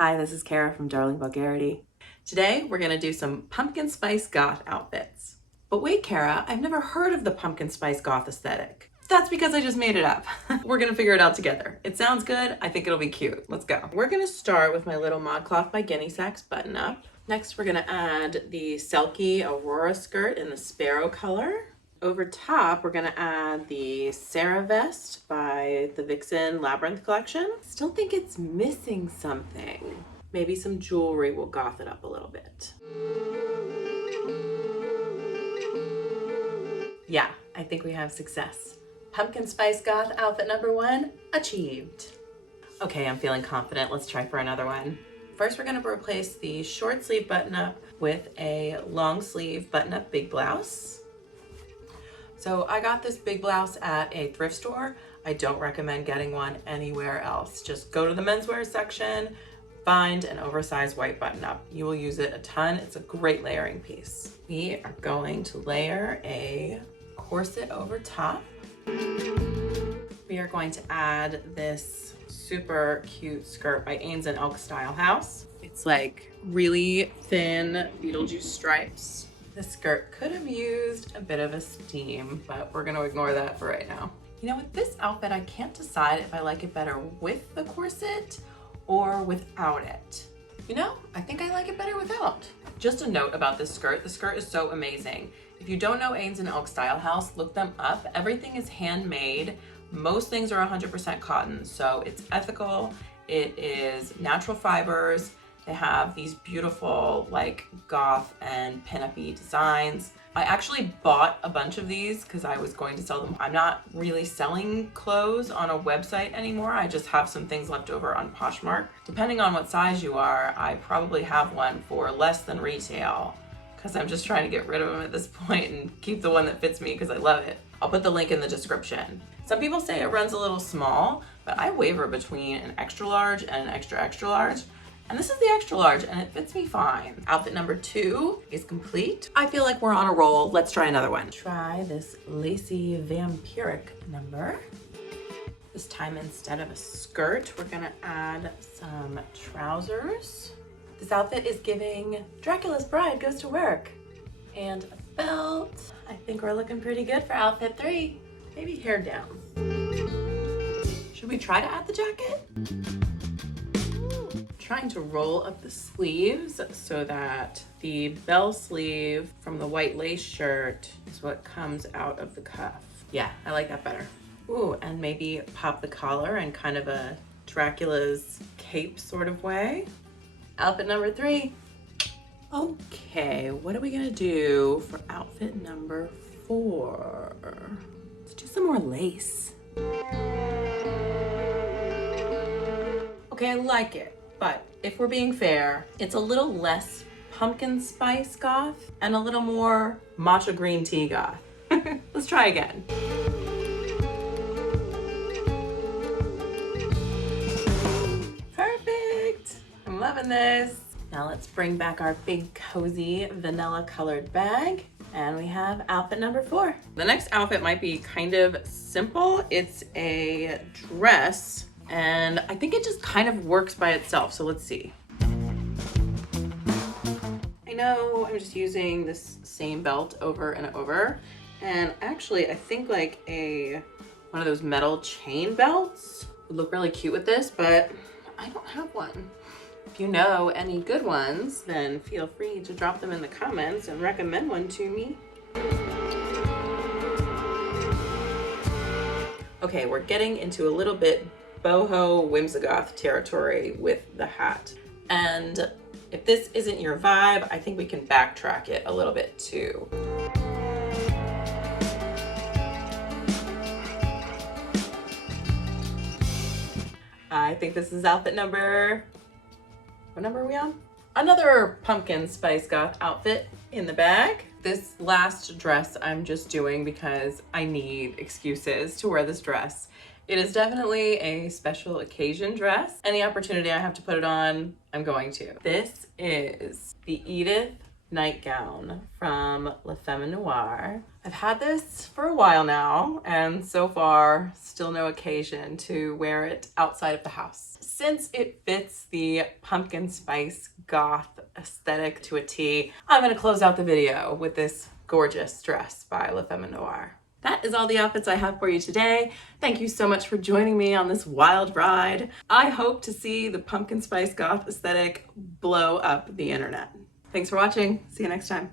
Hi, this is Kara from Darling Vulgarity. Today we're gonna do some pumpkin spice goth outfits. But wait, Kara, I've never heard of the pumpkin spice goth aesthetic. That's because I just made it up. We're gonna figure it out together. It sounds good, I think it'll be cute. Let's go. We're gonna start with my little ModCloth by Gunni Sax button up. Next, we're gonna add the Selkie Aurora skirt in the sparrow color. Over top, we're gonna add the Sarah vest by the Vixen Labyrinth collection. Still think it's missing something. Maybe some jewelry will goth it up a little bit. Yeah, I think we have success. Pumpkin Spice Goth outfit number 1 achieved. Okay, I'm feeling confident. Let's try for another one. First, we're gonna replace the short sleeve button up with a long sleeve button up big blouse. So I got this big blouse at a thrift store. I don't recommend getting one anywhere else. Just go to the menswear section, find an oversized white button up. You will use it a ton. It's a great layering piece. We are going to layer a corset over top. We are going to add this super cute skirt by Ains and Elk Style House. It's like really thin Beetlejuice stripes. This skirt could have used a bit of a steam, but we're gonna ignore that for right now. You know, with this outfit, I can't decide if I like it better with the corset or without it. You know, I think I like it better without. Just a note about this skirt. The skirt is so amazing. If you don't know Ains and Elk Style House, look them up. Everything is handmade. Most things are 100% cotton, so it's ethical. It is natural fibers. They have these beautiful like goth and pin-up-y designs. I actually bought a bunch of these because I was going to sell them. I'm not really selling clothes on a website anymore. I just have some things left over on Poshmark. Depending on what size you are, I probably have one for less than retail because I'm just trying to get rid of them at this point and keep the one that fits me because I love it. I'll put the link in the description. Some people say it runs a little small, but I waver between an extra large and an extra extra large. And this is the extra large and it fits me fine. Outfit number 2 is complete. I feel like we're on a roll. Let's try another one. Try this lacy vampiric number. This time instead of a skirt, we're gonna add some trousers. This outfit is giving Dracula's Bride Goes to Work. And a belt. I think we're looking pretty good for outfit 3. Maybe hair down. Should we try to add the jacket? Trying to roll up the sleeves so that the bell sleeve from the white lace shirt is what comes out of the cuff. Yeah, I like that better. Ooh, and maybe pop the collar in kind of a Dracula's cape sort of way. Outfit number 3. Okay, what are we gonna do for outfit number 4? Let's do some more lace. Okay, I like it. But if we're being fair, it's a little less pumpkin spice goth and a little more matcha green tea goth. Let's try again. Perfect. I'm loving this. Now let's bring back our big cozy vanilla colored bag. And we have outfit number 4. The next outfit might be kind of simple. It's a dress. And I think it just kind of works by itself. So let's see. I know I'm just using this same belt over and over. And actually I think like one of those metal chain belts would look really cute with this, but I don't have one. If you know any good ones, then feel free to drop them in the comments and recommend one to me. Okay, we're getting into a little bit boho whimsigoth territory with the hat. And if this isn't your vibe, I think we can backtrack it a little bit too. I think this is outfit number, what number are we on? Another pumpkin spice goth outfit in the bag. This last dress I'm just doing because I need excuses to wear this dress. It is definitely a special occasion dress. Any opportunity I have to put it on, I'm going to. This is the Edith nightgown from Femme Noir. I've had this for a while now, and so far still no occasion to wear it outside of the house. Since it fits the pumpkin spice goth aesthetic to a T, I'm gonna close out the video with this gorgeous dress by Femme Noir. That is all the outfits I have for you today. Thank you so much for joining me on this wild ride. I hope to see the pumpkin spice goth aesthetic blow up the internet. Thanks for watching. See you next time.